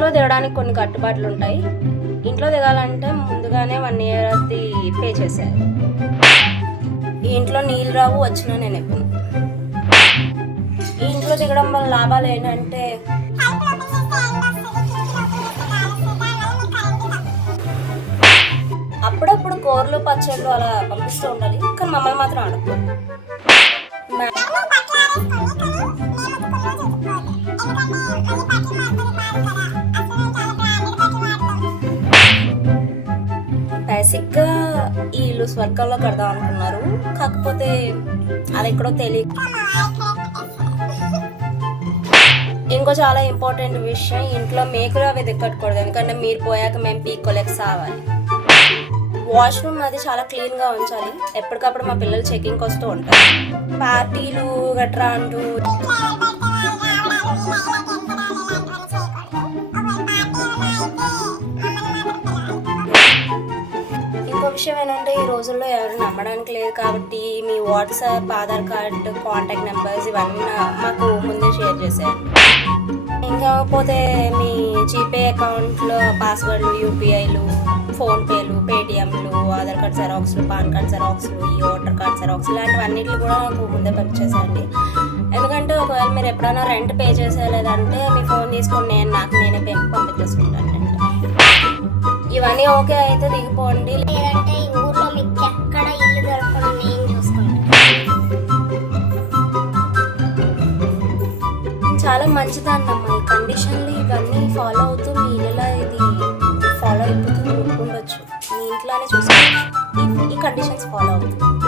ఇంట్లో దిగడానికి కొన్ని కట్టుబాట్లు ఉంటాయి. ఇంట్లో దిగాలంటే ముందుగానే 1 year అది పే చేశారు. ఈ ఇంట్లో నీళ్ళు రావు, వచ్చినా నేను ఎప్పుడు. ఈ ఇంట్లో దిగడం వల్ల లాభాలు ఏంటంటే అప్పుడప్పుడు కూరలు పచ్చళ్ళు అలా పంపిస్తూ ఉండాలి, కానీ మమ్మల్ని మాత్రం అడగదు. బేసిక్గా ఈ ఇల్లు స్వర్గంలో కడదాం అనుకున్నారు, కాకపోతే అది ఎక్కడో తెలియదు. ఇంకో చాలా ఇంపార్టెంట్ విషయం, ఇంట్లో మేకులు అవి దిక్కకూడదు, ఎందుకంటే మీరు పోయాక మేము పీక్కోలేక సావాలి. వాష్రూమ్ అది చాలా క్లీన్గా ఉంచాలి. ఎప్పటికప్పుడు మా పిల్లలు చెకింగ్కి వస్తూ ఉంటారు. పార్టీలు గట్రా అంటూ ఇంకో విషయం ఏంటంటే ఈ రోజుల్లో ఎవరు నమ్మడానికి లేదు కాబట్టి మీ WhatsApp, Aadhaar card, contact numbers ఇవన్నీ మాకు ముందే షేర్ చేశారు. ఇంకా పోతే మీ జీపే అకౌంట్లో పాస్వర్డ్లు, యూపీఐలు, ఫోన్పేలు, పేటిఎంలు, ఆధార్ కార్డ్ జెరాక్స్లు, పాన్ కార్డ్ జెరాక్స్లు, ఈ ఓటర్ కార్డ్ జెరాక్స్ ఇలాంటివన్నిటిని కూడా నాకు ముందే పంపించేసేయండి. ఎందుకంటే ఒకవేళ మీరు ఎప్పుడైనా రెంట్ పే చేసేలేదంటే మీ ఫోన్ తీసుకొని నేనే పంపించేసుకుంటాను. ఇవన్నీ ఓకే అయితే దిగిపోండి, లేదంటే ఈ ఊర్లో మీకు ఎక్కడ ఇల్లు దొరకడం నేను చూసుకుంటాను. చాలా మంచిదన్నమ్మా. ఈ కండిషన్లు ఇవన్నీ ఫాలో అవుతూ మీ ఇళ్ళలో ఇది ఫాలో అయిపోతూ ఉండొచ్చు. మీ ఇంట్లోనే చూసుకోవచ్చు ఈ కండిషన్స్ ఫాలో అవుతుంది.